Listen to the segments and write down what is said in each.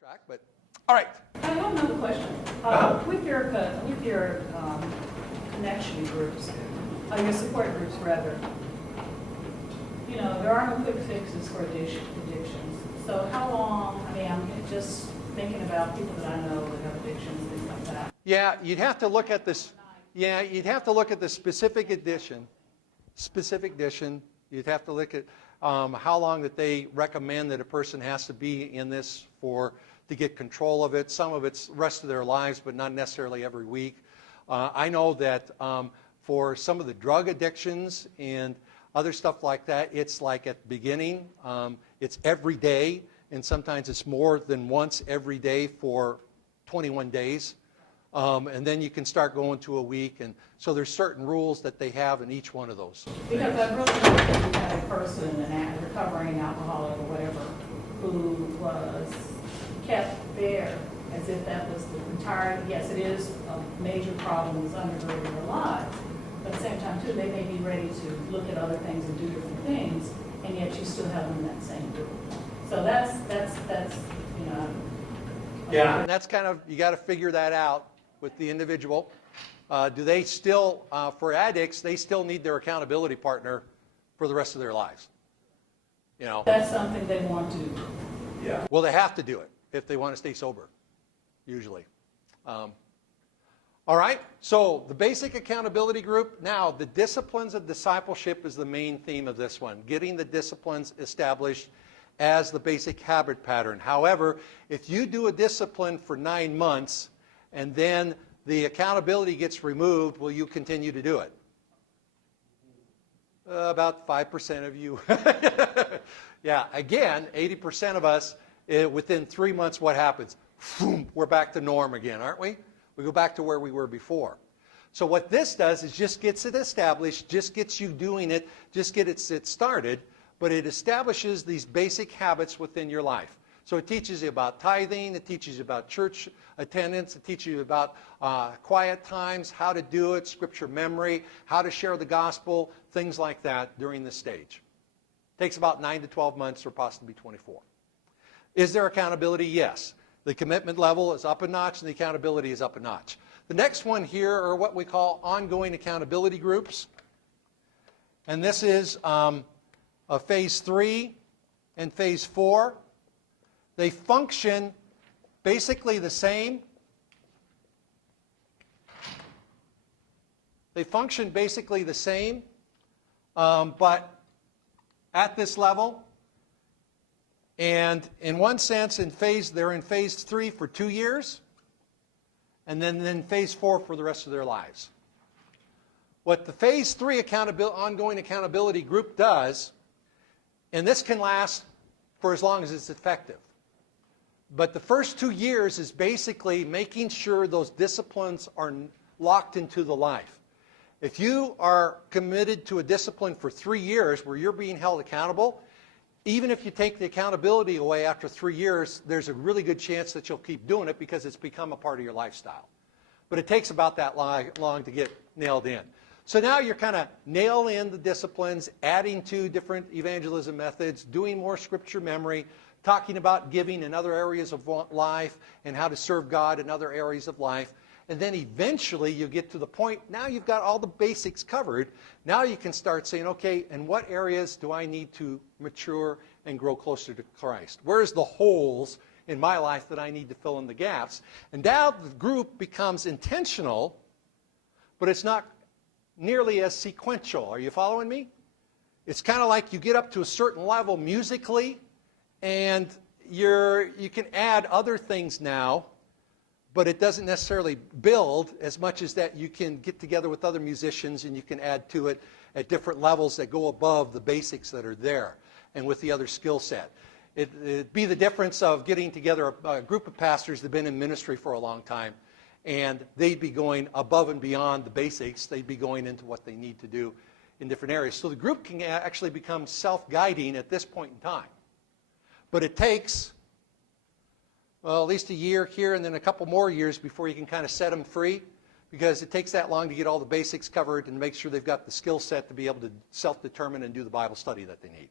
track, but all right. I have another question. With your connection groups, your support groups rather, there are no quick fixes for addictions. So how long? I mean, I'm just thinking about people that I know that have addictions, things like that. Yeah, you'd have to look at this. Yeah, you'd have to look at the specific edition. You'd have to look at how long that they recommend that a person has to be in this to get control of it. Some of it's the rest of their lives, but not necessarily every week. I know that for some of the drug addictions and other stuff like that, it's like at the beginning, it's every day, and sometimes it's more than once every day for 21 days. And then you can start going to a week, and so there's certain rules that they have in each one of those. Because I've really had a person, a recovering alcoholic or whatever, who was kept there as if that was the entire, yes, it is a major problem that's undergirding their lives, but at the same time, too, they may be ready to look at other things and do different things, and yet you still have them in that same group. So that's Yeah, and that's kind of, you got to figure that out with the individual. Do they still, for addicts, they still need their accountability partner for the rest of their lives? That's something they want to. Yeah. Well, they have to do it if they want to stay sober, usually. All right, so the basic accountability group. Now, the disciplines of discipleship is the main theme of this one, getting the disciplines established as the basic habit pattern. However, if you do a discipline for 9 months and then the accountability gets removed, will you continue to do it? About 5% of you. Yeah, again, 80% of us, within 3 months, what happens? Boom, we're back to norm again, aren't we? We go back to where we were before. So what this does is just gets it established, just gets you doing it, just gets it started, but it establishes these basic habits within your life. So it teaches you about tithing, it teaches you about church attendance, it teaches you about quiet times, how to do it, scripture memory, how to share the gospel, things like that during this stage. It takes about 9 to 12 months or possibly 24. Is there accountability? Yes. The commitment level is up a notch and the accountability is up a notch. The next one here are what we call ongoing accountability groups. And this is phase 3 and phase 4. They function basically the same. But at this level. And in one sense, they're in phase 3 for 2 years, and then in phase 4 for the rest of their lives. What the phase 3 ongoing accountability group does, and this can last for as long as it's effective, but the first 2 years is basically making sure those disciplines are locked into the life. If you are committed to a discipline for 3 years where you're being held accountable, even if you take the accountability away after 3 years, there's a really good chance that you'll keep doing it because it's become a part of your lifestyle. But it takes about that long to get nailed in. So now you're kind of nailing in the disciplines, adding to different evangelism methods, doing more scripture memory, talking about giving in other areas of life and how to serve God in other areas of life. And then eventually you get to the point, now you've got all the basics covered. Now you can start saying, okay, in what areas do I need to mature and grow closer to Christ? Where's the holes in my life that I need to fill in the gaps? And now the group becomes intentional, but it's not nearly as sequential. Are you following me? It's kind of like you get up to a certain level musically, and you can add other things now, but it doesn't necessarily build as much as that you can get together with other musicians and you can add to it at different levels that go above the basics that are there and with the other skill set. It'd be the difference of getting together a group of pastors that have been in ministry for a long time, and they'd be going above and beyond the basics. They'd be going into what they need to do in different areas. So the group can actually become self-guiding at this point in time. But it takes, well, at least a year here and then a couple more years before you can kind of set them free, because it takes that long to get all the basics covered and make sure they've got the skill set to be able to self-determine and do the Bible study that they need.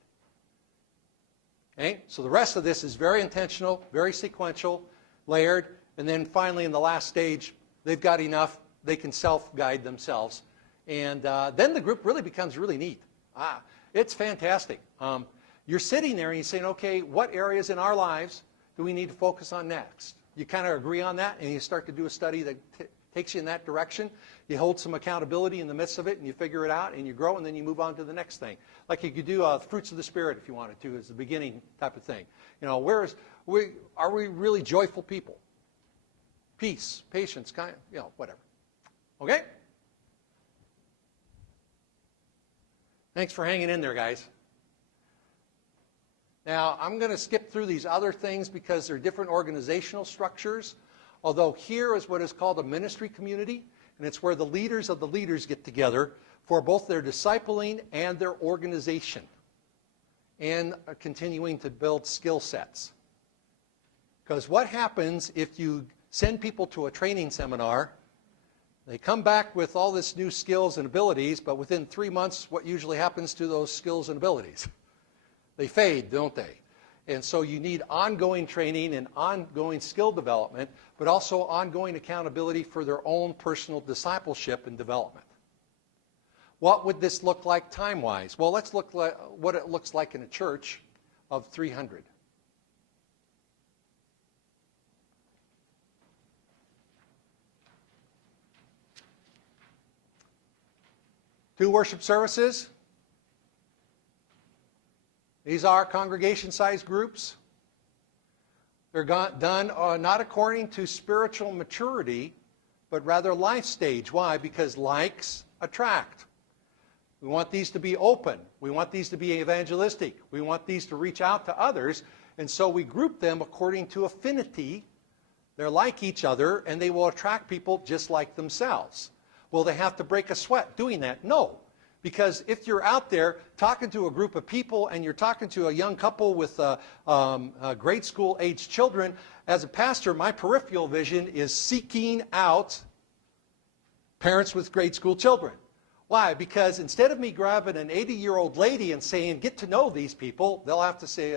Okay? So the rest of this is very intentional, very sequential, layered, and then finally in the last stage, they've got enough, they can self-guide themselves. And then the group really becomes really neat. It's fantastic. You're sitting there and you're saying, okay, what areas in our lives do we need to focus on next? You kind of agree on that, and you start to do a study that takes you in that direction. You hold some accountability in the midst of it, and you figure it out, and you grow, and then you move on to the next thing. Like you could do fruits of the Spirit if you wanted to, as the beginning type of thing. You know, are we really joyful people? Peace, patience, kind of, you know, whatever. Okay? Thanks for hanging in there, guys. Now, I'm going to skip through these other things because they're different organizational structures, although here is what is called a ministry community, and it's where the leaders of the leaders get together for both their discipling and their organization and continuing to build skill sets. Because what happens if you send people to a training seminar, they come back with all this new skills and abilities, but within 3 months, what usually happens to those skills and abilities? They fade, don't they? And so you need ongoing training and ongoing skill development, but also ongoing accountability for their own personal discipleship and development. What would this look like time-wise? Well, let's look at what it looks like in a church of 300. Two worship services. These are congregation-sized groups. They're done not according to spiritual maturity, but rather life stage. Why? Because likes attract. We want these to be open. We want these to be evangelistic. We want these to reach out to others. And so we group them according to affinity. They're like each other, and they will attract people just like themselves. Will they have to break a sweat doing that? No. Because if you're out there talking to a group of people and you're talking to a young couple with grade school age children, as a pastor, my peripheral vision is seeking out parents with grade school children. Why? Because instead of me grabbing an 80-year-old lady and saying, get to know these people, they'll have to say,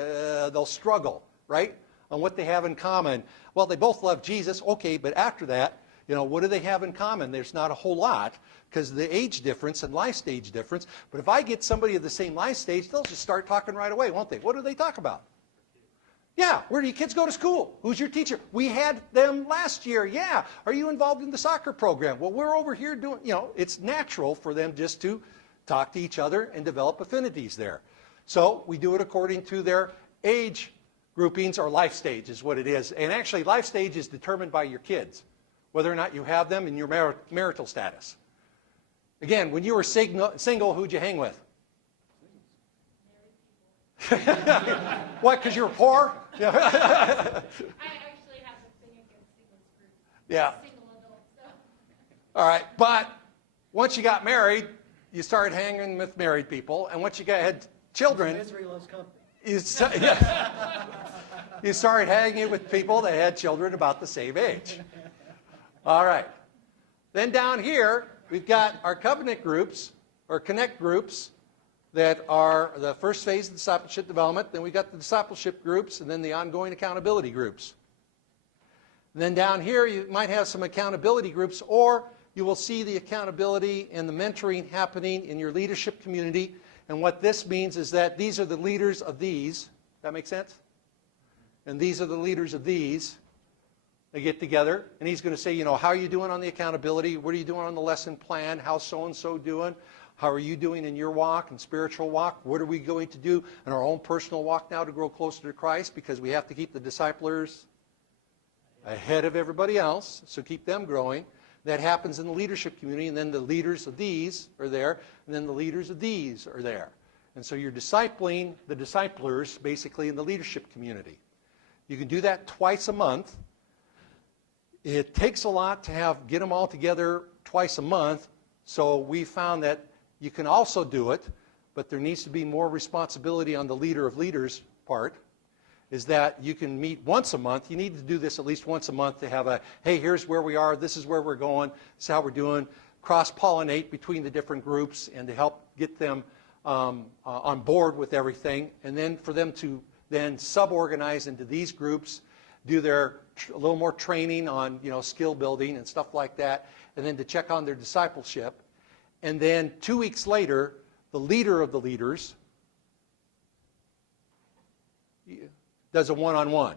they'll struggle, right? On what they have in common. Well, they both love Jesus. Okay, but after that, you know, what do they have in common? There's not a whole lot because of the age difference and life stage difference. But if I get somebody of the same life stage, they'll just start talking right away, won't they? What do they talk about? Yeah, where do your kids go to school? Who's your teacher? We had them last year. Yeah. Are you involved in the soccer program? Well, we're over here doing, you know, it's natural for them just to talk to each other and develop affinities there. So we do it according to their age groupings or life stage is what it is. And actually, life stage is determined by your kids, whether or not you have them in your marital status. Again, when you were single, who'd you hang with? What, because you were poor? I actually have a thing against singles group. Yeah. Single adults, so. All right, but once you got married, you started hanging with married people, and once you had children, Misery loves company. you started hanging with people that had children about the same age. All right. Then down here, we've got our covenant groups, or connect groups, that are the first phase of discipleship development. Then we've got the discipleship groups, and then the ongoing accountability groups. And then down here, you might have some accountability groups, or you will see the accountability and the mentoring happening in your leadership community. And what this means is that these are the leaders of these. That make sense? And these are the leaders of these. They get together, and he's going to say, you know, how are you doing on the accountability? What are you doing on the lesson plan? How's so-and-so doing? How are you doing in your walk and spiritual walk? What are we going to do in our own personal walk now to grow closer to Christ? Because we have to keep the disciplers ahead of everybody else, so keep them growing. That happens in the leadership community, and then the leaders of these are there, and then the leaders of these are there. And so you're discipling the disciplers, basically, in the leadership community. You can do that twice a month. It takes a lot to get them all together twice a month, so we found that you can also do it, but there needs to be more responsibility on the leader of leaders part, is that you can meet once a month. You need to do this at least once a month to have a, hey, here's where we are, this is where we're going, this is how we're doing, cross-pollinate between the different groups and to help get them on board with everything, and then for them to then sub-organize into these groups, do a little more training on, skill building and stuff like that, and then to check on their discipleship. And then 2 weeks later, the leader of the leaders does a one-on-one,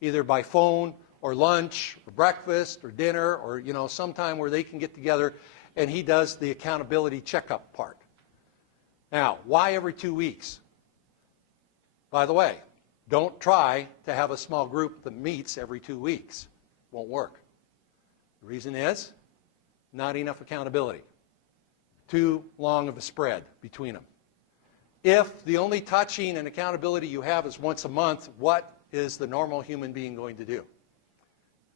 either by phone or lunch or breakfast or dinner or, sometime where they can get together, and he does the accountability checkup part. Now, why every 2 weeks? By the way, don't try to have a small group that meets every 2 weeks. Won't work. The reason is not enough accountability. Too long of a spread between them. If the only touching and accountability you have is once a month, what is the normal human being going to do?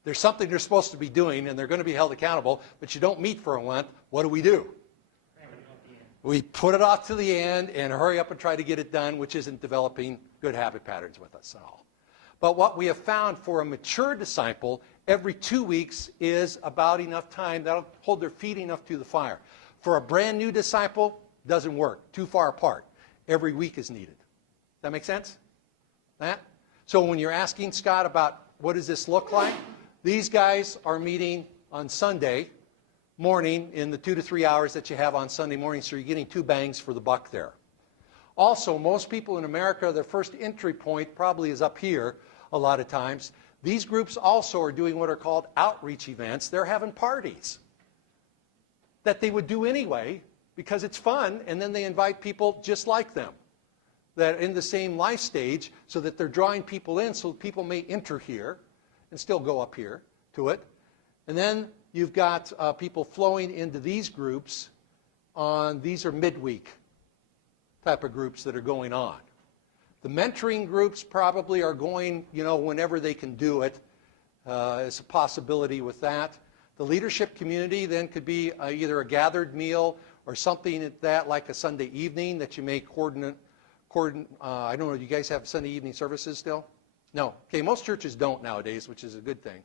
There's something they're supposed to be doing, and they're going to be held accountable, but you don't meet for a month. What do? We put it off to the end and hurry up and try to get it done, which isn't developing good habit patterns with us at all. But what we have found for a mature disciple, every 2 weeks is about enough time. That'll hold their feet enough to the fire. For a brand new disciple, doesn't work. Too far apart. Every week is needed. That make sense? That? So when you're asking Scott about what does this look like, these guys are meeting on Sunday morning in the 2 to 3 hours that you have on Sunday morning, so you're getting 2 bangs for the buck there. Also, most people in America, their first entry point probably is up here a lot of times. These groups also are doing what are called outreach events. They're having parties that they would do anyway because it's fun, and then they invite people just like them that are in the same life stage so that they're drawing people in so people may enter here and still go up here to it. And then you've got people flowing into these groups these are midweek type of groups that are going on. The mentoring groups probably are going, whenever they can do it. It's a possibility with that. The leadership community then could be either a gathered meal or something like a Sunday evening that you may coordinate. I don't know, do you guys have Sunday evening services still? No. Okay, most churches don't nowadays, which is a good thing.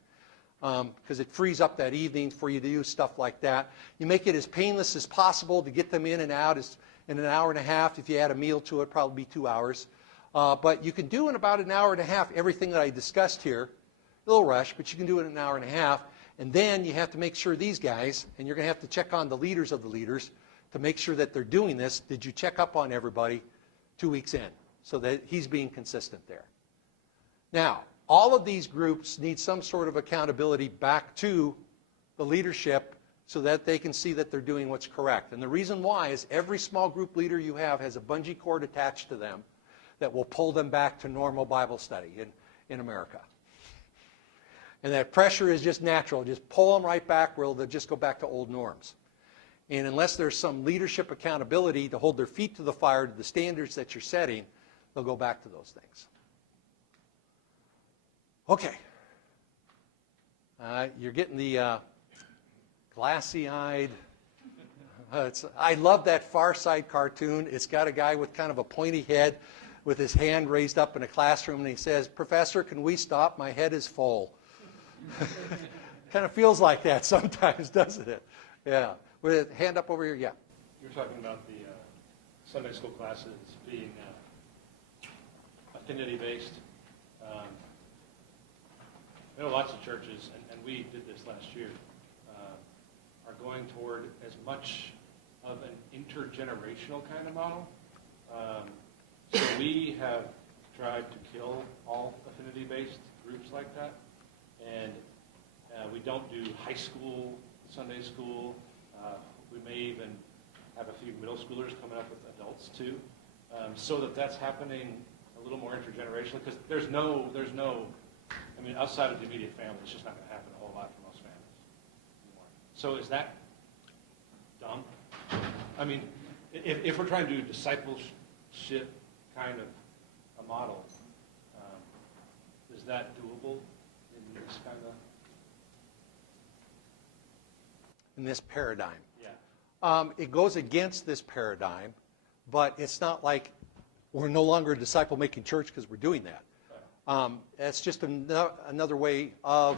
Because it frees up that evening for you to do stuff like that. You make it as painless as possible to get them in and out in an hour and a half. If you add a meal to it, probably be 2 hours. But you can do in about an hour and a half everything that I discussed here. A little rush, but you can do it in an hour and a half. And then you have to make sure these guys, and you're going to have to check on the leaders of the leaders to make sure that they're doing this. Did you check up on everybody 2 weeks in so that he's being consistent there? Now, all of these groups need some sort of accountability back to the leadership so that they can see that they're doing what's correct. And the reason why is every small group leader you have has a bungee cord attached to them that will pull them back to normal Bible study in America. And that pressure is just natural. Just pull them right back where they'll just go back to old norms. And unless there's some leadership accountability to hold their feet to the fire to the standards that you're setting, they'll go back to those things. Okay. You're getting the glassy-eyed. I love that Far Side cartoon. It's got a guy with kind of a pointy head with his hand raised up in a classroom, and he says, "Professor, can we stop? My head is full." Kind of feels like that sometimes, doesn't it? Yeah. With a hand up over here, yeah. You're talking about the Sunday school classes being affinity-based. I know lots of churches, and we did this last year, are going toward as much of an intergenerational kind of model. So we have tried to kill all affinity-based groups like that. And we don't do high school, Sunday school. We may even have a few middle schoolers coming up with adults too, so that's happening a little more intergenerationally. Because there's no, I mean, outside of the immediate family, it's just not going to happen a whole lot for most families anymore. So is that dumb? I mean, if we're trying to do discipleship kind of a model, is that doable? This kind of In this paradigm. Yeah. It goes against this paradigm, but it's not like we're no longer a disciple-making church because we're doing that. Right. It's just another way of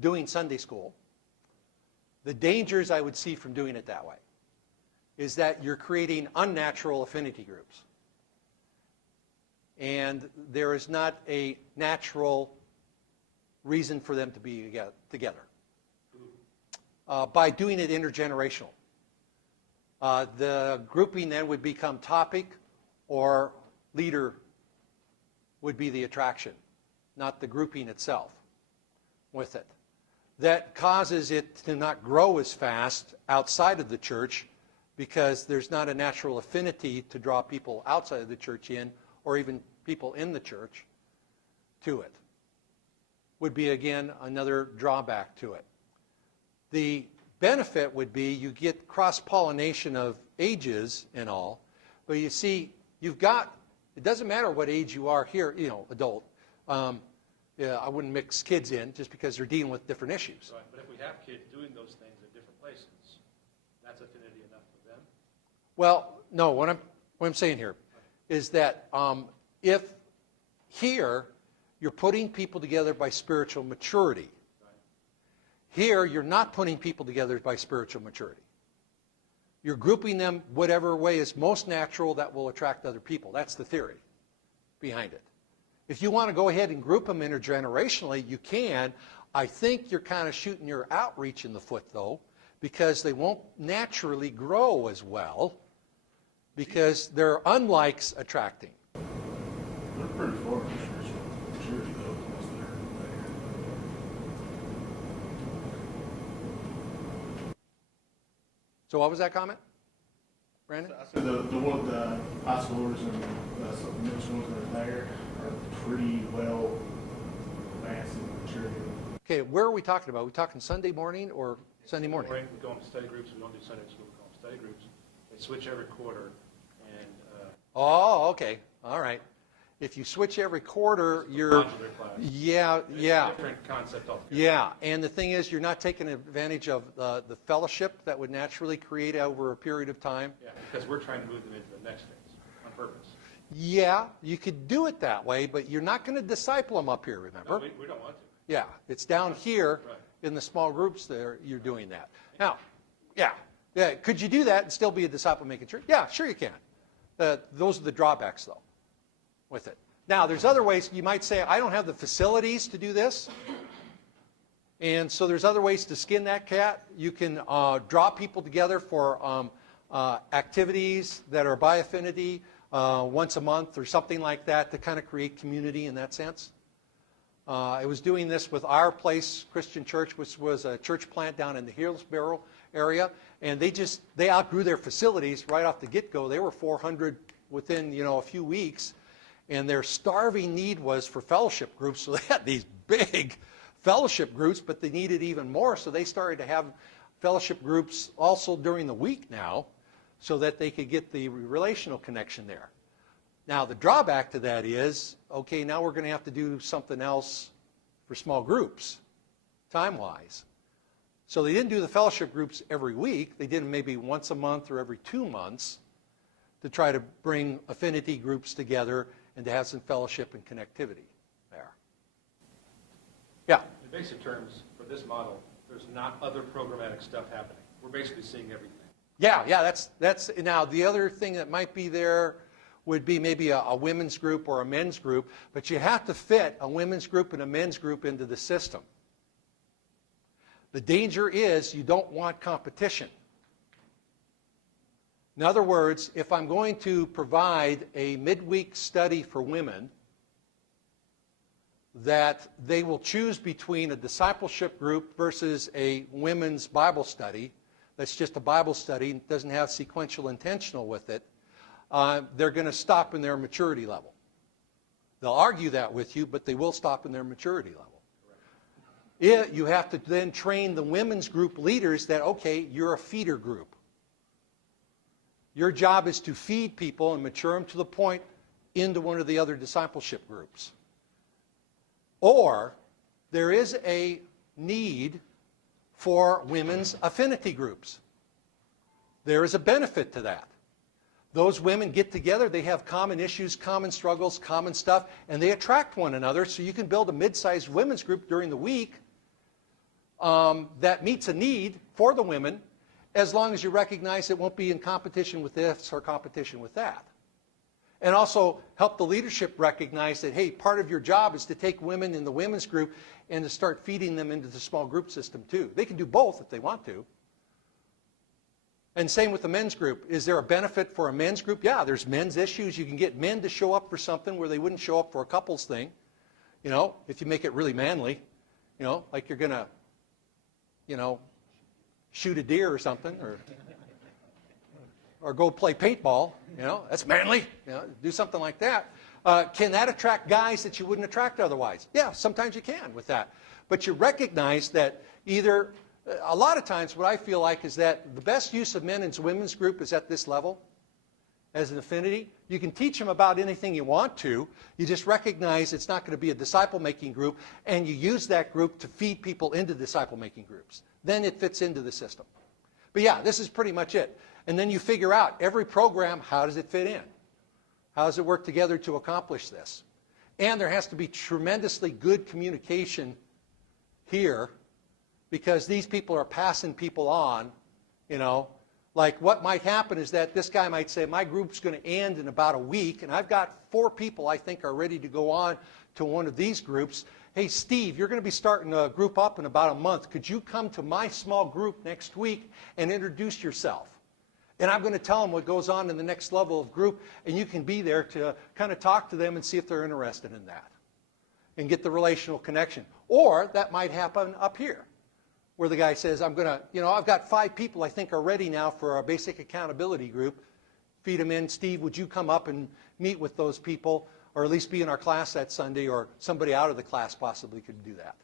doing Sunday school. The dangers I would see from doing it that way is that you're creating unnatural affinity groups. and there is not a natural reason for them to be together. By doing it intergenerational. The grouping then would become topic or leader would be the attraction, not the grouping itself with it. That causes it to not grow as fast outside of the church because there's not a natural affinity to draw people outside of the church in, or even people in the church to it. Would be, again, another drawback to it. The benefit would be you get cross-pollination of ages and all, but you see, you've got, it doesn't matter what age you are here, adult. Yeah, I wouldn't mix kids in just because they're dealing with different issues. Right, but if we have kids doing those things at different places, that's affinity enough for them? Well, no, what I'm saying here is that if here you're putting people together by spiritual maturity, here you're not putting people together by spiritual maturity. You're grouping them whatever way is most natural that will attract other people. That's the theory behind it. If you want to go ahead and group them intergenerationally, you can. I think you're kind of shooting your outreach in the foot, though, because they won't naturally grow as well because they're unlikes attracting. They're pretty far from spiritual maturity, though, once they're there. So what was that comment, Brandon? I said the high schoolers and some of the middle schools that are there are pretty well advanced in maturity. Okay, where are we talking about? Are we talking Sunday morning or Sunday morning? We go into study groups. We don't do Sunday school. We call them study groups. They switch every quarter. And Oh, okay. All right. If you switch every quarter, you're... modular class. Yeah, It's yeah. a different concept altogether. Yeah, and the thing is, you're not taking advantage of the fellowship that would naturally create over a period of time. Yeah, because we're trying to move them into the next phase on purpose. Yeah, you could do it that way, but you're not going to disciple them up here, remember? No, we don't want to. Yeah, it's down here Right. in the small groups there you're doing that. Now, yeah, could you do that and still be a disciple-making church? Yeah, sure you can. Those are the drawbacks, though, with it. Now, there's other ways. You might say, I don't have the facilities to do this. And so there's other ways to skin that cat. You can draw people together for activities that are by affinity once a month or something like that to kind of create community in that sense. I was doing this with Our Place Christian Church, which was a church plant down in the Hillsborough area, and they outgrew their facilities right off the get-go. They were 400 within a few weeks, and their starving need was for fellowship groups. So they had these big fellowship groups, but they needed even more. So they started to have fellowship groups also during the week now, so that they could get the relational connection there. Now, the drawback to that is, okay, now we're going to have to do something else for small groups, time-wise. So they didn't do the fellowship groups every week. They did them maybe once a month or every 2 months to try to bring affinity groups together and to have some fellowship and connectivity there. Yeah? In basic terms, for this model, there's not other programmatic stuff happening. We're basically seeing everything. Yeah, that's now the other thing that might be there would be maybe a women's group or a men's group, but you have to fit a women's group and a men's group into the system. The danger is you don't want competition. In other words, if I'm going to provide a midweek study for women, that they will choose between a discipleship group versus a women's Bible study, that's just a Bible study, doesn't have sequential intentional with it, they're going to stop in their maturity level. They'll argue that with you, but they will stop in their maturity level. You have to then train the women's group leaders that, okay, you're a feeder group. Your job is to feed people and mature them to the point into one of the other discipleship groups. Or there is a need for women's affinity groups. There is a benefit to that. Those women get together, they have common issues, common struggles, common stuff, and they attract one another, so you can build a mid-sized women's group during the week that meets a need for the women, as long as you recognize it won't be in competition with this or competition with that. And also help the leadership recognize that, hey, part of your job is to take women in the women's group and to start feeding them into the small group system too. They can do both if they want to. And same with the men's group. Is there a benefit for a men's group? Yeah, there's men's issues. You can get men to show up for something where they wouldn't show up for a couples thing. You know, if you make it really manly, you know, like you're going to, you know, shoot a deer or something, or go play paintball, you know, that's manly, you know, do something like that. Can that attract guys that you wouldn't attract otherwise? Yeah, sometimes you can with that. But you recognize that either, a lot of times what I feel like is that the best use of men and women's group is at this level, as an affinity. You can teach them about anything you want to. You just recognize it's not going to be a disciple-making group, and you use that group to feed people into disciple-making groups. Then it fits into the system. But yeah, this is pretty much it. And then you figure out every program, how does it fit in? How does it work together to accomplish this? And there has to be tremendously good communication here, because these people are passing people on, you know. Like what might happen is that this guy might say, my group's going to end in about a week, and I've got 4 people I think are ready to go on to one of these groups. Hey, Steve, you're going to be starting a group up in about a month. Could you come to my small group next week and introduce yourself? And I'm going to tell them what goes on in the next level of group, and you can be there to kind of talk to them and see if they're interested in that and get the relational connection. Or that might happen up here, where the guy says, I'm going to, you know, I've got 5 people I think are ready now for our basic accountability group. Feed them in. Steve, would you come up and meet with those people, or at least be in our class that Sunday, or somebody out of the class possibly could do that.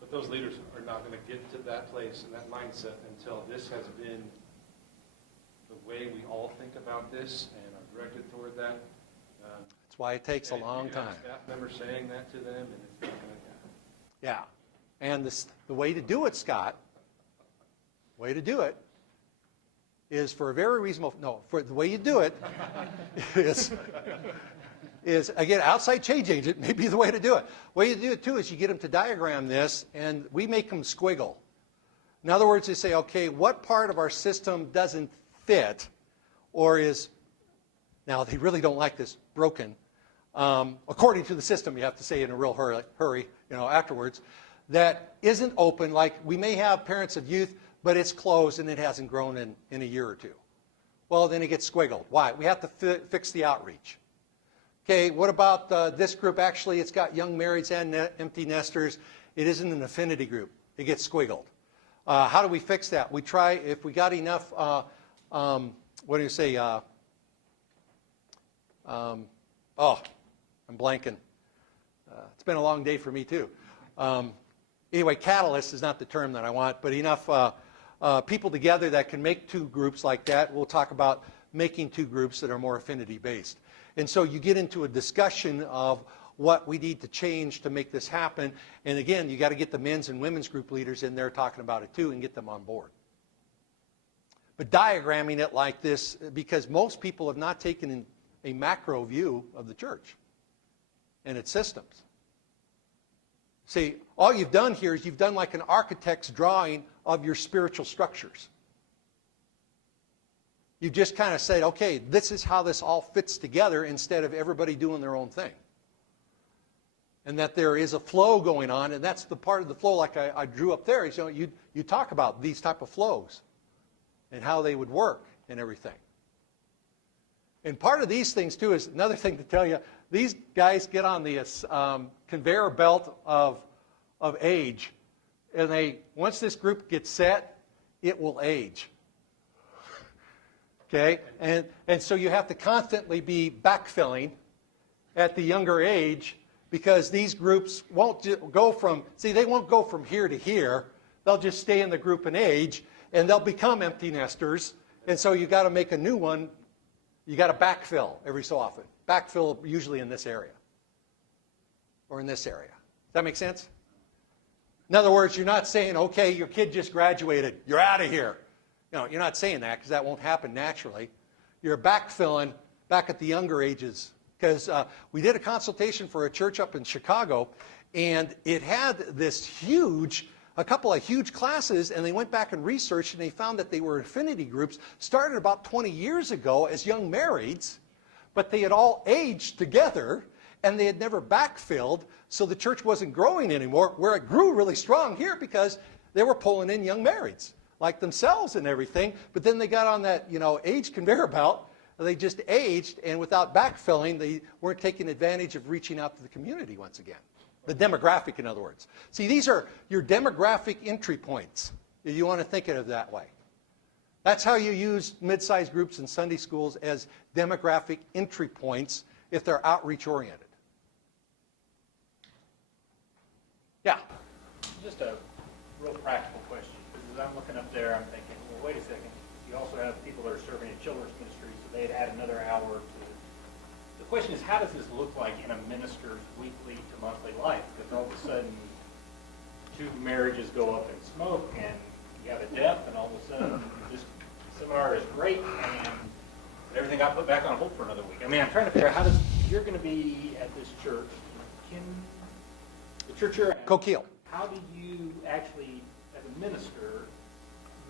But those leaders are not going to get to that place and that mindset until this has been the way we all think about this and are directed toward that. That's why it takes a long time. Staff members saying that to them, and it's not going to happen. Yeah. And the way to do it, Scott, is for a very reasonable, no, for the way you do it is again, outside change agent may be the way to do it. The way you do it, too, is you get them to diagram this, and we make them squiggle. In other words, they say, okay, what part of our system doesn't fit, or is, now they really don't like this, broken, according to the system, you have to say in a real hurry, you know, afterwards, that isn't open. Like we may have parents of youth, but it's closed and it hasn't grown in a year or 2. Well, then it gets squiggled. Why? We have to fix the outreach. Okay, what about this group? Actually, it's got young marrieds and empty nesters. It isn't an affinity group. It gets squiggled. How do we fix that? We try, if we got enough, what do you say? Oh, I'm blanking. It's been a long day for me, too. Anyway, catalyst is not the term that I want, but enough people together that can make 2 groups like that. We'll talk about making 2 groups that are more affinity-based. And so you get into a discussion of what we need to change to make this happen. And again, you got to get the men's and women's group leaders in there talking about it too and get them on board. But diagramming it like this, because most people have not taken a macro view of the church and its systems. See, all you've done here is you've done like an architect's drawing of your spiritual structures. You just kind of said, okay, this is how this all fits together, instead of everybody doing their own thing. And that there is a flow going on, and that's the part of the flow like I drew up there. So you talk about these type of flows and how they would work and everything. And part of these things, too, is another thing to tell you. These guys get on the conveyor belt of age, and once this group gets set, it will age. Okay? And so you have to constantly be backfilling at the younger age, because these groups won't go from, they won't go from here to here. They'll just stay in the group and age, and they'll become empty nesters. And so you got to make a new one. You got to backfill every so often. Backfill usually in this area or in this area. Does that make sense? In other words, you're not saying, okay, your kid just graduated, you're out of here. No, you're not saying that, because that won't happen naturally. You're backfilling back at the younger ages. Because we did a consultation for a church up in Chicago, and it had a couple of huge classes, and they went back and researched, and they found that they were affinity groups, started about 20 years ago as young marrieds, but they had all aged together, and they had never backfilled, so the church wasn't growing anymore, where it grew really strong here because they were pulling in young marrieds like themselves and everything, but then they got on that, age conveyor belt, and they just aged, and without backfilling, they weren't taking advantage of reaching out to the community once again. The demographic, in other words. See, these are your demographic entry points. You want to think of it that way. That's how you use mid-sized groups in Sunday schools, as demographic entry points if they're outreach oriented. Yeah? Just a real practical question. Because as I'm looking up there, I'm thinking, well, wait a second. You also have people that are serving in children's ministry, so they'd add another hour to it. The question is, how does this look like in a minister's weekly to monthly life? Because all of a sudden, 2 marriages go up in smoke, and you have a death, and all of a sudden, this seminar is great, and everything got put back on hold for another week. I mean, I'm trying to figure out how if you're going to be at this church, the church you're at, Coquille. how do you actually, as a minister,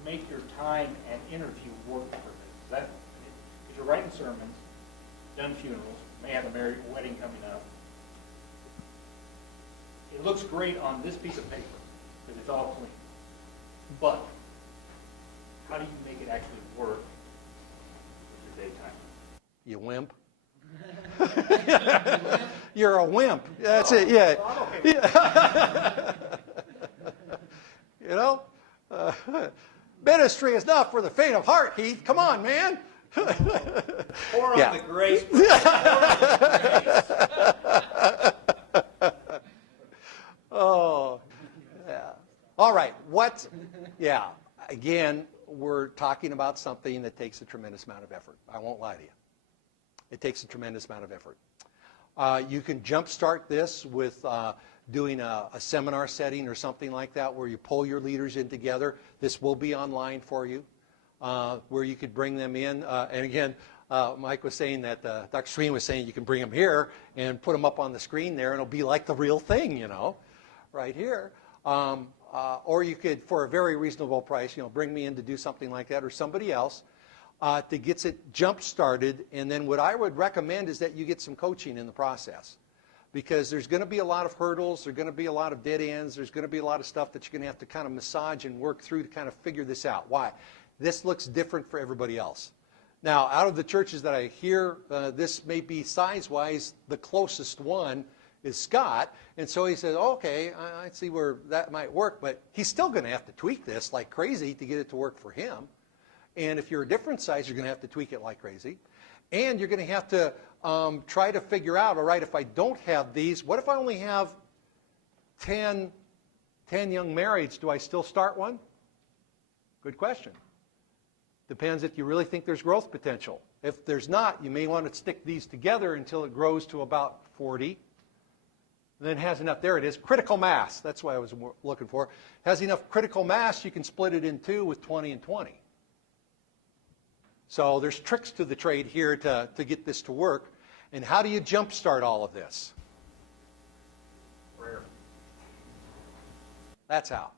make your time and interview work for this? Because you're writing sermons, done funerals, may have a wedding coming up. It looks great on this piece of paper because it's all clean. But how do you make it actually work with your daytime? You wimp. You're a wimp. That's it, yeah. Ministry is not for the faint of heart, Heath. Come on, man. Pour on Yeah. the grace. Oh, yeah. All right. Yeah. Again, we're talking about something that takes a tremendous amount of effort. I won't lie to you. It takes a tremendous amount of effort. You can jumpstart this with doing a seminar setting or something like that where you pull your leaders in together. This will be online for you, where you could bring them in. And again, Mike was saying that, Dr. Sweeney was saying you can bring them here and put them up on the screen there, and it'll be like the real thing, right here. Or you could, for a very reasonable price, bring me in to do something like that, or somebody else, to get it jump-started. And then what I would recommend is that you get some coaching in the process. Because there's going to be a lot of hurdles, there's going to be a lot of dead ends, there's going to be a lot of stuff that you're going to have to kind of massage and work through to kind of figure this out. Why? This looks different for everybody else. Now, out of the churches that I hear, this may be size-wise the closest one is Scott. And so he says, okay, I see where that might work, but he's still going to have to tweak this like crazy to get it to work for him. And if you're a different size, you're going to have to tweak it like crazy. And you're going to have to try to figure out, all right, if I don't have these, what if I only have 10 young marrieds? Do I still start one? Good question. Depends if you really think there's growth potential. If there's not, you may want to stick these together until it grows to about 40. And then has enough, there it is, critical mass. That's what I was looking for. Has enough critical mass, you can split it in two with 20 and 20. So there's tricks to the trade here to get this to work. And how do you jumpstart all of this? Prayer. That's how.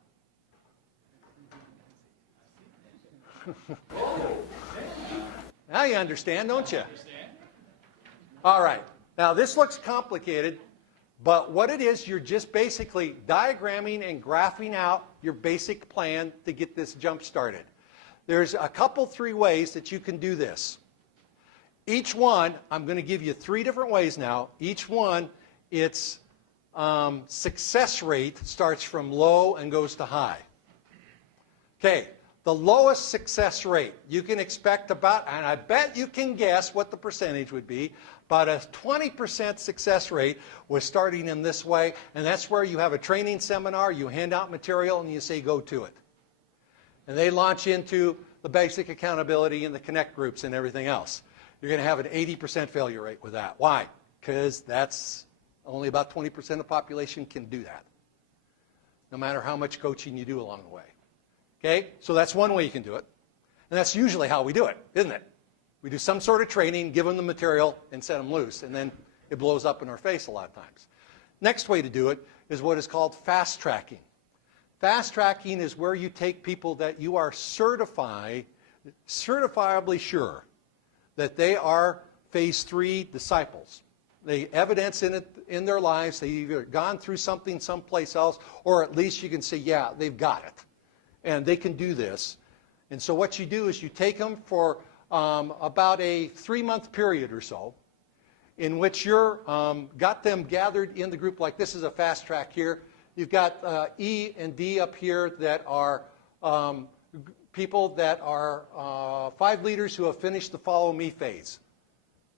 Now you understand, don't you? All right. Now this looks complicated, but what it is, you're just basically diagramming and graphing out your basic plan to get this jump started. There's a couple, 3 ways that you can do this. Each one, I'm going to give you 3 different ways now. Each one, its success rate starts from low and goes to high. Okay, the lowest success rate, you can expect about, and I bet you can guess what the percentage would be, about a 20% success rate was starting in this way, and that's where you have a training seminar, you hand out material, and you say go to it. And they launch into the basic accountability and the connect groups and everything else. You're going to have an 80% failure rate with that. Why? Because that's only about 20% of the population can do that, no matter how much coaching you do along the way. Okay? So that's one way you can do it. And that's usually how we do it, isn't it? We do some sort of training, give them the material, and set them loose. And then it blows up in our face a lot of times. Next way to do it is what is called fast tracking. Fast tracking is where you take people that you are certifiably sure that they are phase 3 disciples. They evidence in it in their lives. They've either gone through something someplace else, or at least you can say, yeah, they've got it. And they can do this. And so what you do is you take them for about a 3-month period or so, in which you're got them gathered in the group. Like this is a fast track here. You've got E and D up here that are people that are 5 leaders who have finished the follow me phase.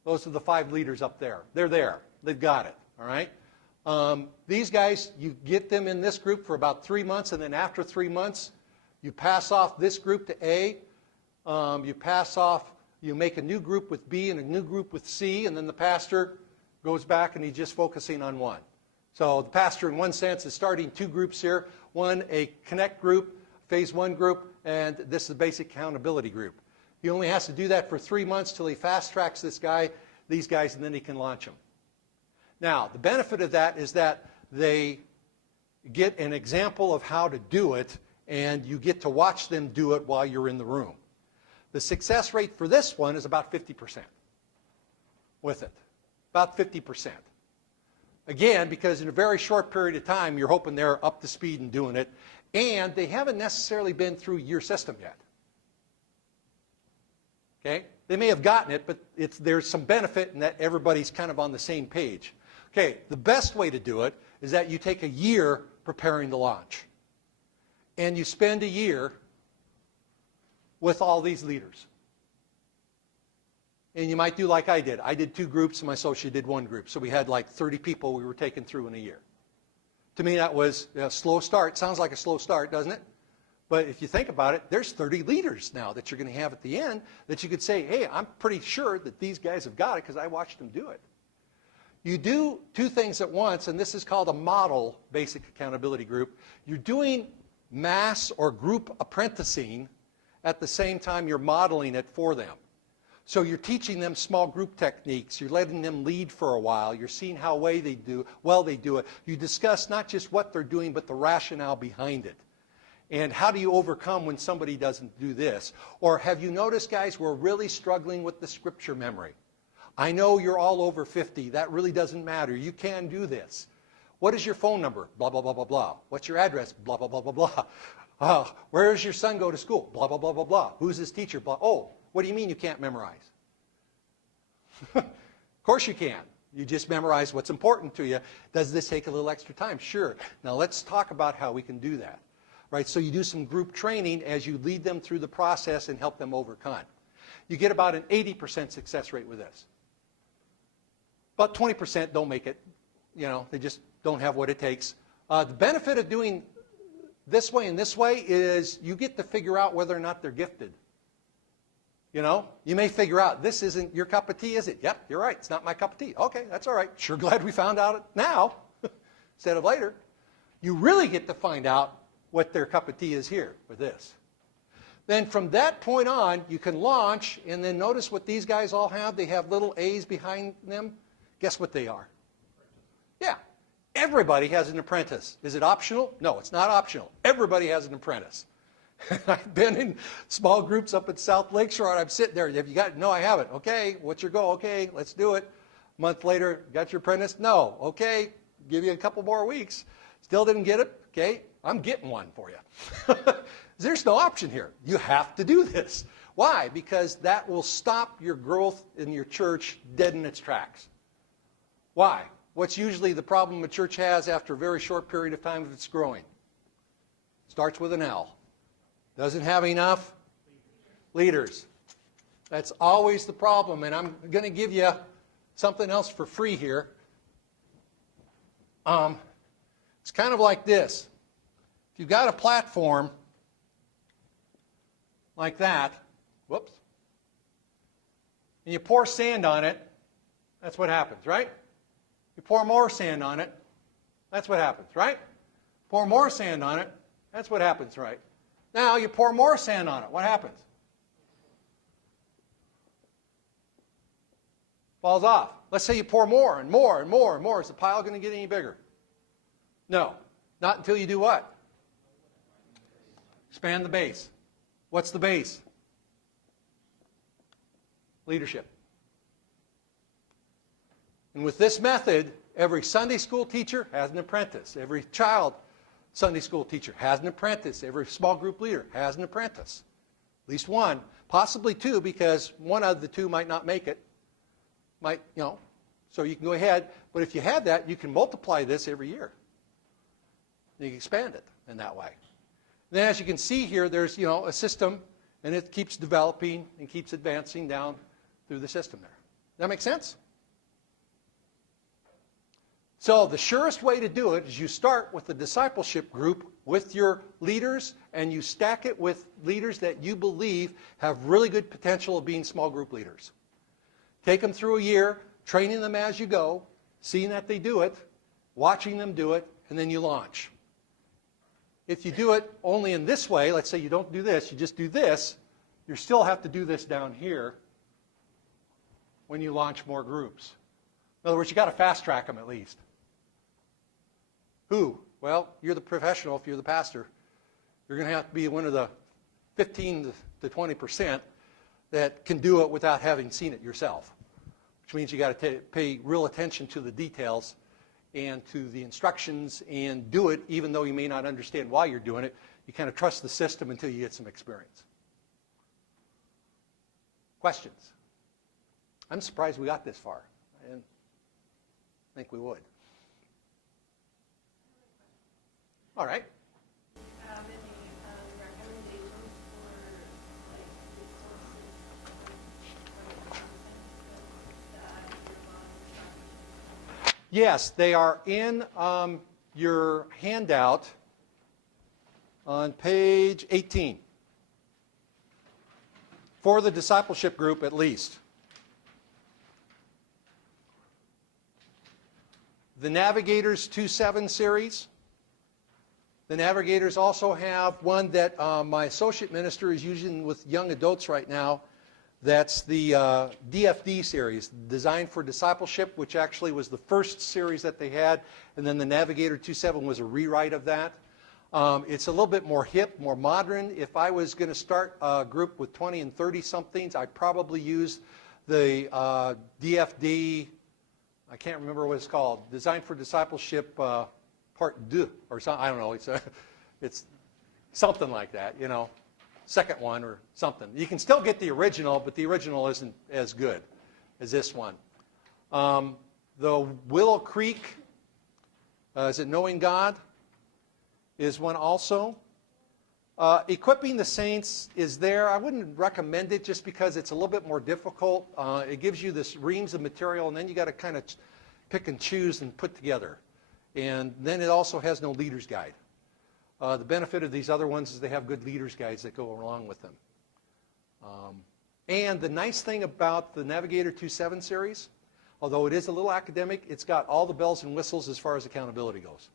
Those are the 5 leaders up there. They're there. They've got it. All right. These guys, you get them in this group for about 3 months, and then after 3 months, you pass off this group to A. You make a new group with B and a new group with C, and then the pastor goes back and he's just focusing on one. So the pastor, in one sense, is starting 2 groups here. One, a connect group, phase 1 group, and this is the basic accountability group. He only has to do that for 3 months till he fast tracks these guys, and then he can launch them. Now, the benefit of that is that they get an example of how to do it, and you get to watch them do it while you're in the room. The success rate for this one is about 50% with it. About 50%. Again, because in a very short period of time, you're hoping they're up to speed and doing it, and they haven't necessarily been through your system yet. Okay? They may have gotten it, but there's some benefit in that everybody's kind of on the same page. Okay, the best way to do it is that you take a year preparing the launch. And you spend a year with all these leaders. And you might do like I did. I did 2 groups, and my associate did 1 group. So we had like 30 people we were taking through in a year. To me, that was a slow start. Sounds like a slow start, doesn't it? But if you think about it, there's 30 leaders now that you're going to have at the end that you could say, hey, I'm pretty sure that these guys have got it because I watched them do it. You do 2 things at once, and this is called a model basic accountability group. You're doing mass or group apprenticing at the same time you're modeling it for them. So you're teaching them small group techniques. You're letting them lead for a while. You're seeing how well they do it. You discuss not just what they're doing, but the rationale behind it. And how do you overcome when somebody doesn't do this? Or have you noticed, guys, we're really struggling with the scripture memory. I know you're all over 50. That really doesn't matter. You can do this. What is your phone number? Blah, blah, blah, blah, blah. What's your address? Blah, blah, blah, blah, blah. Where does your son go to school? Blah, blah, blah, blah, blah. Who's his teacher? Blah. Oh, what do you mean you can't memorize? Of course you can. You just memorize what's important to you. Does this take a little extra time? Sure. Now let's talk about how we can do that. Right? So you do some group training as you lead them through the process and help them overcome. You get about an 80% success rate with this. About 20% don't make it. You know, they just don't have what it takes. The benefit of doing this way and this way is you get to figure out whether or not they're gifted. You know, you may figure out, this isn't your cup of tea, is it? Yep, you're right. It's not my cup of tea. Okay, that's all right. Sure glad we found out now instead of later. You really get to find out what their cup of tea is here with this. Then from that point on, you can launch, and then notice what these guys all have. They have little A's behind them. Guess what they are? Yeah. Everybody has an apprentice. Is it optional? No, it's not optional. Everybody has an apprentice. I've been in small groups up at South Lakeshore, and I'm sitting there. Have you got? No, I haven't. Okay, what's your goal? Okay, let's do it. A month later, got your apprentice? No. Okay, give you a couple more weeks. Still didn't get it? Okay, I'm getting one for you. There's no option here. You have to do this. Why? Because that will stop your growth in your church dead in its tracks. Why? What's usually the problem a church has after a very short period of time if it's growing? Starts with an L. Doesn't have enough leaders. That's always the problem. And I'm going to give you something else for free here. It's kind of like this. If you've got a platform like that, whoops, and you pour sand on it, that's what happens, right? You pour more sand on it, that's what happens, right? Pour more sand on it, that's what happens, right? Now you pour more sand on it, what happens? Falls off. Let's say you pour more and more and more and more. Is the pile going to get any bigger? No. Not until you do what? Expand the base. What's the base? Leadership. And with this method, every Sunday school teacher has an apprentice. Every child Sunday school teacher has an apprentice. Every small group leader has an apprentice. At least one, possibly two, because one of the two might not make it. So you can go ahead. But if you have that, you can multiply this every year. You can expand it in that way. And then as you can see here, there's, a system, and it keeps developing and keeps advancing down through the system there. Does that make sense? So the surest way to do it is you start with the discipleship group with your leaders, and you stack it with leaders that you believe have really good potential of being small group leaders. Take them through a year, training them as you go, seeing that they do it, watching them do it, and then you launch. If you do it only in this way, let's say you don't do this, you just do this, you still have to do this down here when you launch more groups. In other words, you've got to fast track them at least. Who? Well, you're the professional if you're the pastor. You're going to have to be one of the 15 to 20% that can do it without having seen it yourself, which means you got to pay real attention to the details and to the instructions and do it even though you may not understand why you're doing it. You kind of trust the system until you get some experience. Questions? I'm surprised we got this far. I didn't think we would. All right. Any recommendations for resources? Yes, they are in your handout on page 18. For the discipleship group, at least. The Navigators 2.7 series. The Navigators also have one that my associate minister is using with young adults right now. That's the DFD series, Designed for Discipleship, which actually was the first series that they had. And then the Navigator 2.7 was a rewrite of that. It's a little bit more hip, more modern. If I was going to start a group with 20 and 30-somethings, I'd probably use the DFD, I can't remember what it's called, Designed for Discipleship Part 2 or something. I don't know. It's something like that, second one or something. You can still get the original, but the original isn't as good as this one. The Willow Creek, is it Knowing God, is one also. Equipping the Saints is there. I wouldn't recommend it just because it's a little bit more difficult. It gives you this reams of material, and then you got to kind of pick and choose and put together. And then it also has no leader's guide. The benefit of these other ones is they have good leader's guides that go along with them. And the nice thing about the Navigator 2.7 series, although it is a little academic, it's got all the bells and whistles as far as accountability goes.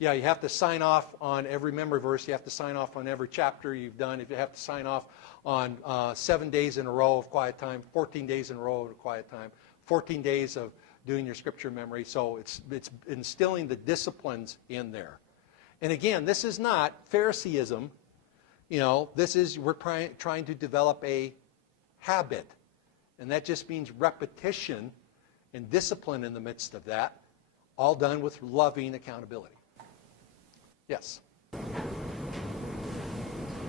Yeah, you have to sign off on every memory verse. You have to sign off on every chapter you've done. If you have to sign off on 7 days in a row of quiet time, 14 days in a row of quiet time, 14 days of doing your scripture memory. So it's instilling the disciplines in there. And again, this is not Phariseeism. This is, we're trying to develop a habit. And that just means repetition and discipline in the midst of that, all done with loving accountability. Yes? I'm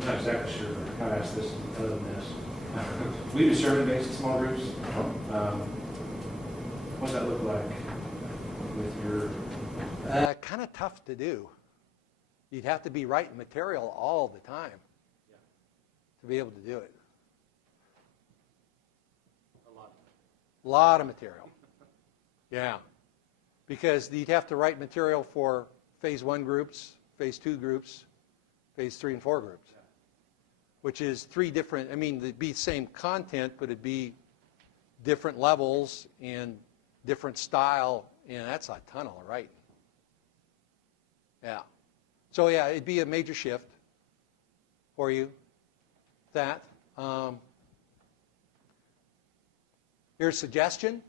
not exactly sure how to ask this other than this. We do sermon-based small groups. What does that look like with your... Kind of tough to do. You'd have to be writing material all the time to be able to do it. A lot of material. Yeah. Because you'd have to write material for phase 1 groups, phase 2 groups, phase 3 and 4 groups. Which is 3 different, it'd be same content, but it'd be different levels and different style, and that's a ton of writing. Yeah. So yeah, it'd be a major shift for you. That. Here's a suggestion,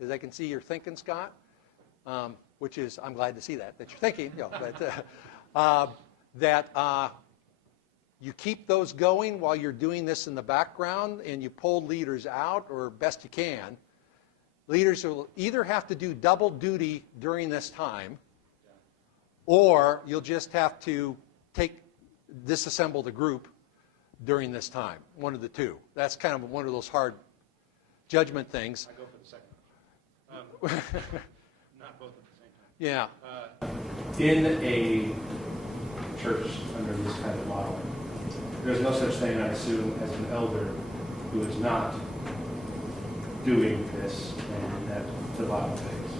as I can see you're thinking, Scott, which is, I'm glad to see that you're thinking, that you keep those going while you're doing this in the background, and you pull leaders out, or best you can, leaders will either have to do double duty during this time, or you'll just have to disassemble the group during this time, one of the two. That's kind of one of those hard judgment things. I go for the second. Not both at the same time. Yeah. In a church under this kind of model, there's no such thing, I assume, as an elder who is not doing this, and that's the bottom phase.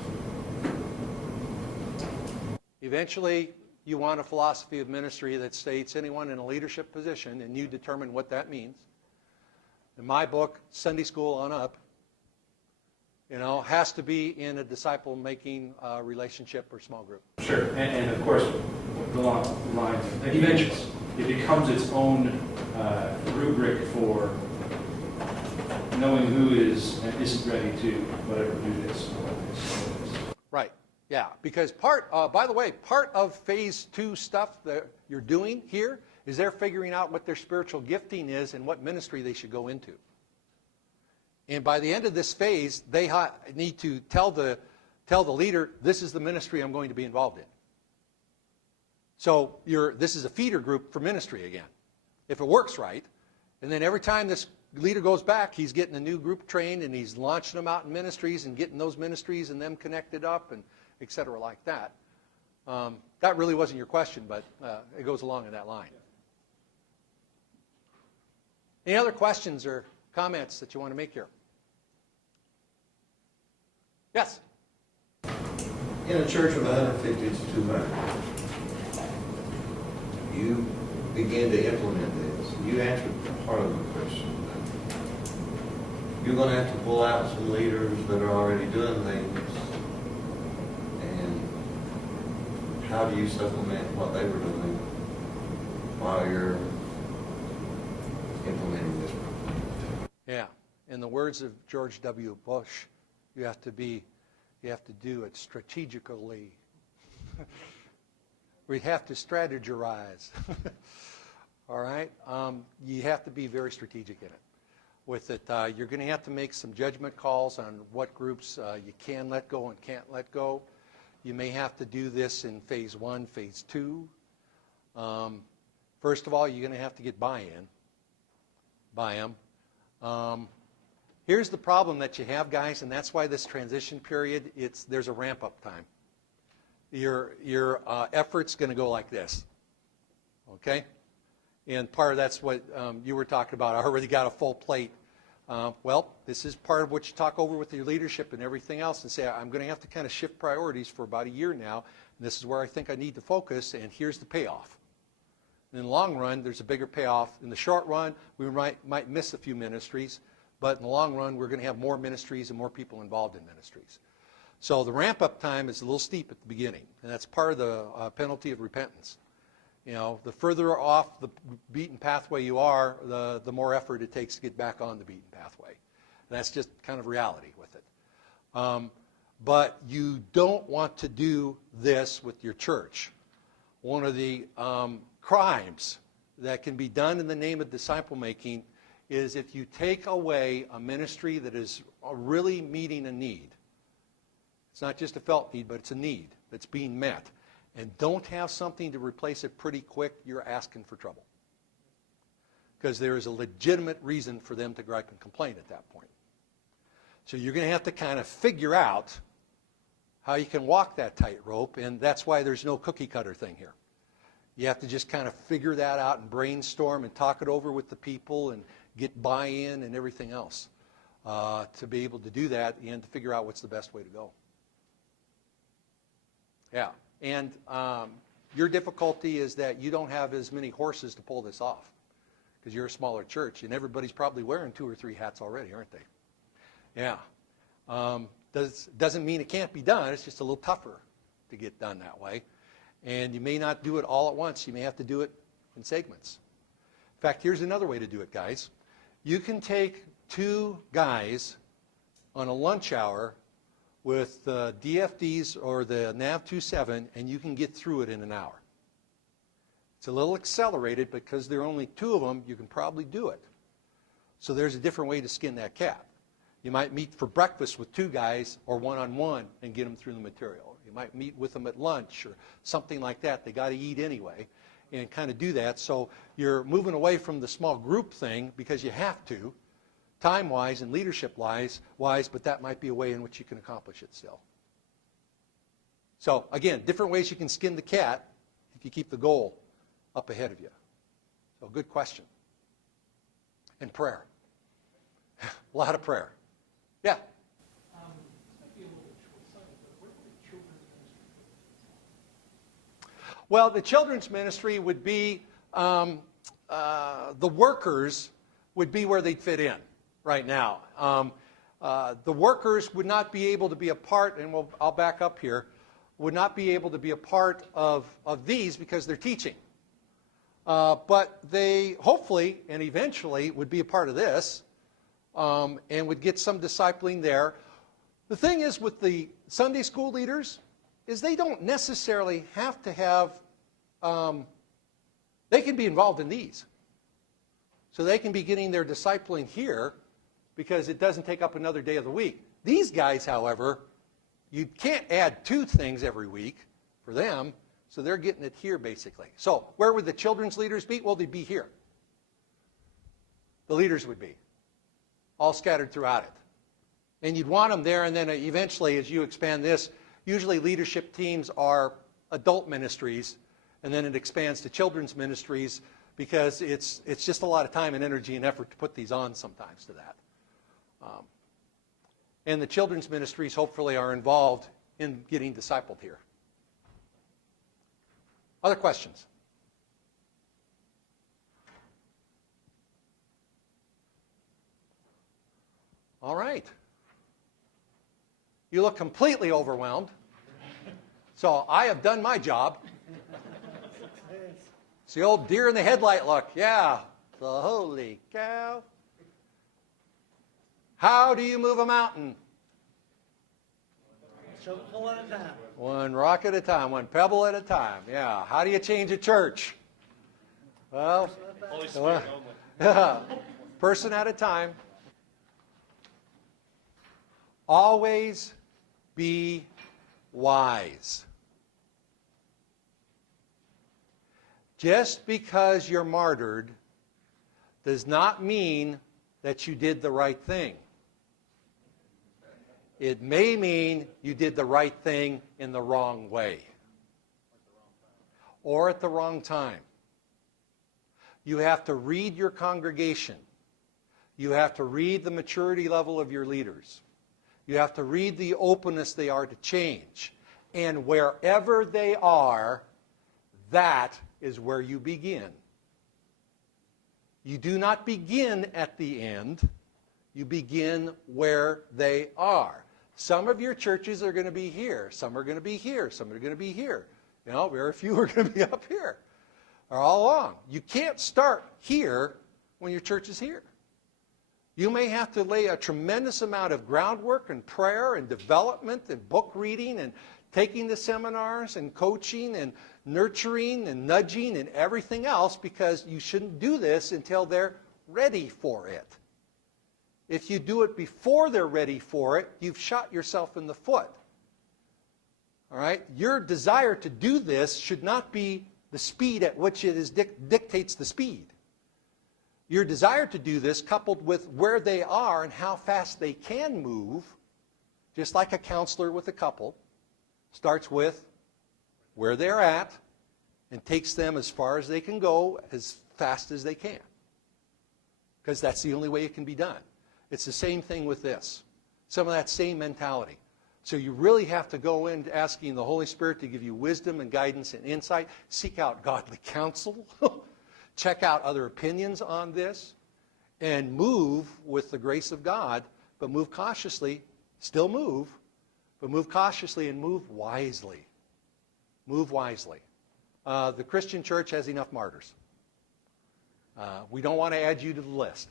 Eventually, you want a philosophy of ministry that states anyone in a leadership position, and you determine what that means. In my book, Sunday School on up, has to be in a disciple-making relationship or small group. Sure, and of course, the lines, eventually, it becomes its own rubric for knowing who is and isn't ready to whatever do this or this. Right, yeah, because by the way, part of phase 2 stuff that you're doing here is they're figuring out what their spiritual gifting is and what ministry they should go into. And by the end of this phase, they need to tell the leader, this is the ministry I'm going to be involved in. So this is a feeder group for ministry again, if it works right. And then every time this leader goes back, he's getting a new group trained, and he's launching them out in ministries and getting those ministries and them connected up and et cetera like that. That really wasn't your question, but it goes along in that line. Any other questions or comments that you want to make here? Yes? In a church of 150 to 200, you begin to implement this. You answered part of the question. You're going to have to pull out some leaders that are already doing things. And how do you supplement what they were doing while you're implementing this? Yeah. In the words of George W. Bush, you have to do it strategically. We have to strategize. All right? You have to be very strategic in it. With it, you're going to have to make some judgment calls on what groups you can let go and can't let go. You may have to do this in phase 1, phase 2. First of all, you're going to have to get buy-in by them. Here's the problem that you have, guys, and that's why this transition period, there's a ramp-up time. Your effort's going to go like this, okay? And part of that's what you were talking about. I already got a full plate. Well, this is part of what you talk over with your leadership and everything else and say, I'm going to have to kind of shift priorities for about a year now, and this is where I think I need to focus, and here's the payoff. In the long run, there's a bigger payoff. In the short run, we might miss a few ministries, but in the long run, we're going to have more ministries and more people involved in ministries. So the ramp-up time is a little steep at the beginning, and that's part of the penalty of repentance. The further off the beaten pathway you are, the more effort it takes to get back on the beaten pathway. And that's just kind of reality with it. But you don't want to do this with your church. One of the crimes that can be done in the name of disciple making is if you take away a ministry that is really meeting a need. It's not just a felt need, but it's a need that's being met. And don't have something to replace it pretty quick, you're asking for trouble. Because there is a legitimate reason for them to gripe and complain at that point. So you're going to have to kind of figure out how you can walk that tightrope, and that's why there's no cookie cutter thing here. You have to just kind of figure that out and brainstorm and talk it over with the people and get buy-in and everything else to be able to do that and to figure out what's the best way to go. Yeah, and your difficulty is that you don't have as many horses to pull this off because you're a smaller church, and everybody's probably wearing 2 or 3 hats already, aren't they? Yeah. Doesn't mean it can't be done. It's just a little tougher to get done that way. And you may not do it all at once. You may have to do it in segments. In fact, here's another way to do it, guys. You can take 2 guys on a lunch hour with the DFDs or the NAV27, and you can get through it in an hour. It's a little accelerated because there are only 2 of them. You can probably do it. So there's a different way to skin that cat. You might meet for breakfast with 2 guys or one-on-one and get them through the material. You might meet with them at lunch or something like that. They got to eat anyway and kind of do that. So you're moving away from the small group thing because you have to, time-wise and leadership-wise, but that might be a way in which you can accomplish it still. So again, different ways you can skin the cat if you keep the goal up ahead of you. So good question. And prayer. A lot of prayer. Yeah? Well, the children's ministry would be, the workers would be where they'd fit in right now. The workers would not be able to be a part, and I'll back up here, would not be able to be a part of these because they're teaching. But they hopefully and eventually would be a part of this and would get some discipling there. The thing is with the Sunday school leaders is they don't necessarily have to have, they can be involved in these. So they can be getting their discipling here because it doesn't take up another day of the week. These guys, however, you can't add 2 things every week for them, so they're getting it here basically. So where would the children's leaders be? Well, they'd be here. The leaders would be, all scattered throughout it. And you'd want them there, and then eventually as you expand this, usually leadership teams are adult ministries, and then it expands to children's ministries because it's just a lot of time and energy and effort to put these on sometimes to that. And the children's ministries hopefully are involved in getting discipled here. Other questions? All right. You look completely overwhelmed. So I have done my job. It's the old deer in the headlight look. Yeah. The holy cow. How do you move a mountain? One rock at a time, one pebble at a time. Yeah. How do you change a church? Well, Holy Spirit only. person at a time. Always be wise. Just because you're martyred does not mean that you did the right thing. It may mean you did the right thing in the wrong way or at the wrong time. You have to read your congregation. You have to read the maturity level of your leaders. You have to read the openness they are to change. And wherever they are, that is where you begin. You do not begin at the end. You begin where they are. Some of your churches are going to be here. Some are going to be here. Some are going to be here. You know, very few are going to be up here or all along. You can't start here when your church is here. You may have to lay a tremendous amount of groundwork and prayer and development and book reading and taking the seminars and coaching and nurturing and nudging and everything else because you shouldn't do this until they're ready for it. If you do it before they're ready for it, you've shot yourself in the foot. All right? Your desire to do this should not be the speed at which it is dictates the speed. Your desire to do this, coupled with where they are and how fast they can move, just like a counselor with a couple, starts with where they're at and takes them as far as they can go as fast as they can. Because that's the only way it can be done. It's the same thing with this. Some of that same mentality. So you really have to go in asking the Holy Spirit to give you wisdom and guidance and insight. Seek out godly counsel. Check out other opinions on this. And move with the grace of God. But move cautiously. Still move. But move cautiously and move wisely. Move wisely. The Christian church has enough martyrs. We don't want to add you to the list.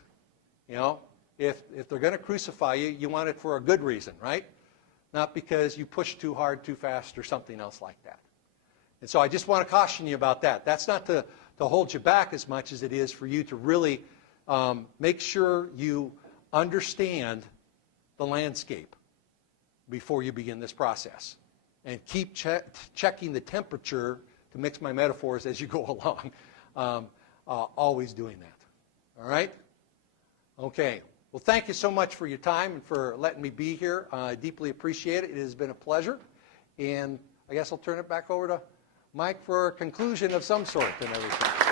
You know, if they're going to crucify you, you want it for a good reason, right? Not because you push too hard, too fast, or something else like that. And so I just want to caution you about that. That's not to hold you back as much as it is for you to really make sure you understand the landscape before you begin this process. And keep checking the temperature, to mix my metaphors, as you go along. Always doing that. All right? Okay. Well, thank you so much for your time and for letting me be here. I deeply appreciate it. It has been a pleasure. And I guess I'll turn it back over to Mike for a conclusion of some sort and everything.